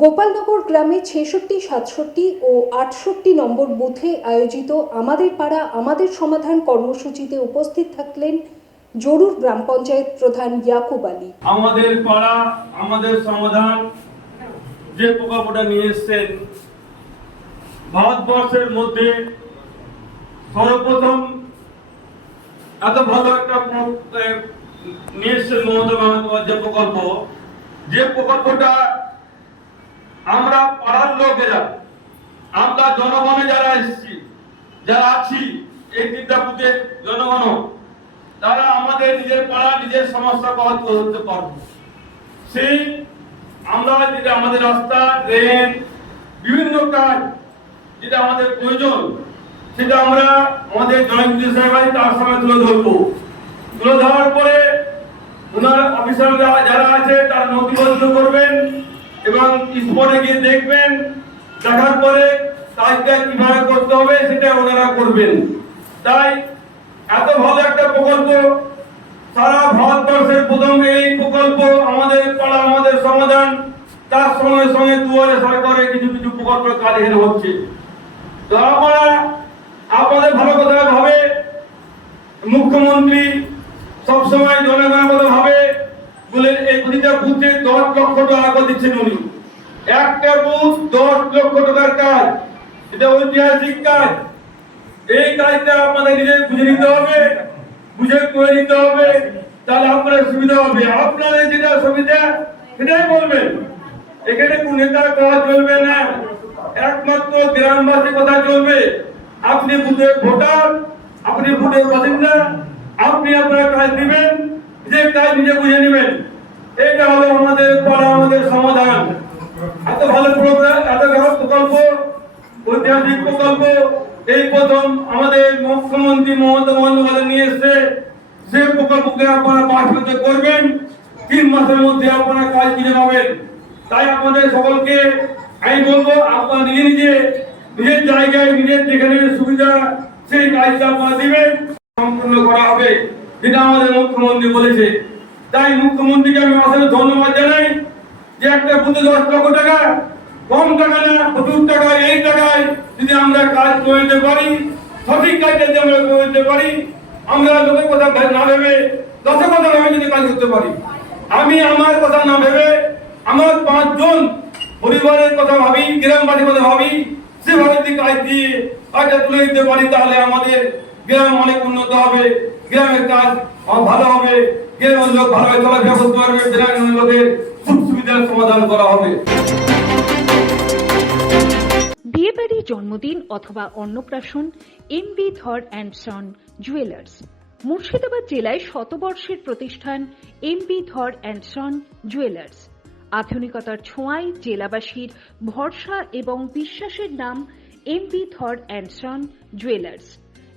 গোপালনগর গ্রামে ছেষট্টি, সাতষট্টি ও আটষট্টি নম্বর বুথে আয়োজিত আমাদের পাড়া, আমাদের সমাধান কর্মসূচিতে উপস্থিত থাকলেন জরুর গ্রাম পঞ্চায়েত প্রধান ইয়াকুব আলী। আমাদের পাড়া, আমাদের সমাধান যে প্রকল্পটা নিয়ে এসছেন, ভারতবর্ষের মধ্যে সর্বপ্রথম এত ভালো একটা নিয়ে এসছেন মমতা বন্দ্যোপাধ্যায় প্রকল্প। যে প্রকল্পটা আমরা পাড়ার লোকেরা, আমরা জনগণে যারা এসেছি, যারা আছি, এই তিনটা জনগণ, তারা আমাদের নিজের পাড়া, নিজের সমস্যা পাওয়া করতে পারব। সেই আমরা যেটা আমাদের রাস্তা ড্রেন বিভিন্ন কাজ যেটা আমাদের প্রয়োজন, সেটা আমরা আমাদের জয়েন্ট সাহেব তার সময় তুলে ধরবো। তুলে ধরার পরে ওনার অফিসাররা যারা আছে, তারা নথিবদ্ধ করবেন। এবং স্পটে গিয়ে দেখবেন, দেখার পরে কাজটা কীভাবে করতে হবে সেটা ওনারা করবেন। তাই এত ভালো একটা প্রকল্প, সারা ভারতবর্ষের প্রথম এই প্রকল্প আমাদের পাড়া, আমাদের সমাধান, তার সঙ্গে সঙ্গে দুয়ারে সরকারের কিছু কিছু প্রকল্প কাজ হচ্ছে। তো আমরা আপনাদের ভালো কথা ভাবে, মুখ্যমন্ত্রী সবসময় জনগণের কথা ভাবে প্রতিটা বুথে দশ লক্ষ টাকা দিচ্ছেন উনি। একটা বুথ দশ লক্ষ টাকার কাজ। এটা ঐতিহাসিক কাজ। এই কাজটা আপনাদের নিজে বুঝে নিতে হবে, বুঝে করে নিতে হবে, তাহলে আপনার সুবিধা হবে। আপনাদের যেটা সুবিধা, সেটাই বলবেন। এখানে কোন নেতার কথা চলবে না। একমাত্র গ্রামবাসী কথা চলবে। আপনি বুথের ভোটার, আপনি বুথের বাসিন্দা, আপনি আপনার কাজ দিবেন যে কাজ নিজে বুঝে নেবেন। এটা হলো আমাদের পাড়া আমাদের সমাধান। এত ভালো প্রোগ্রাম এত ভালো প্রকল্প ঐতিহাসিক প্রকল্প, এই প্রথম আমাদের মুখ্যমন্ত্রী মমতা বন্দ্যোপাধ্যায় নিয়ে এসছে। সে প্রকল্পকে আপনারা করতে করবেন, তিন মাসের মধ্যে আপনারা কাজ কিনে পাবেন। তাই আপনাদের সকলকে আমি বলব, আপনারা নিজে নিজে নিজের জায়গায় নিজের যেখানে সুবিধা, সেই কাজটা আপনারা দিবেন, সম্পূর্ণ করা হবে। যেটা আমাদের মুখ্যমন্ত্রী বলেছে। তাই মুখ্যমন্ত্রীকে আমি আসলে ধন্যবাদ জানাই যে একটা বুথে দশ লক্ষ টাকা, কম টাকা না, প্রচুর টাকা, এই টাকায় যদি আমরা কাজ করে দিতে পারি, সঠিক কাজটা যদি আমরা করে দিতে পারি, আমরা লোকের কথা না ভেবে, দশের কথা ভেবে যদি কাজ করতে পারি। আমি আমার কথা না ভেবে, আমার পাঁচজন পরিবারের কথা ভাবি, গ্রামবাসীর কথা ভাবি সেভাবে যদি কাজ দিয়ে কাজটা তুলে দিতে পারি, তাহলে আমাদের গ্রাম অনেক উন্নত হবে, গ্রামের কাজ ভালো হবে, গ্রামের লোক ভালোভাবে চলাফেরা করতে পারবে, গ্রামের লোকের সুখ সুবিধার সমাধান করা হবে। বিয়েবাড়ি জন্মদিন অথবা অন্নপ্রাশন M B Dhar and son jewellers. Murshidabad জেলায় শতবর্ষের প্রতিষ্ঠান M B Dhar and son jewellers. আধুনিকতার ছোঁয়ায় জেলাবাসীর ভরসা এবং বিশ্বাসের নাম M B Dhar and son jewellers.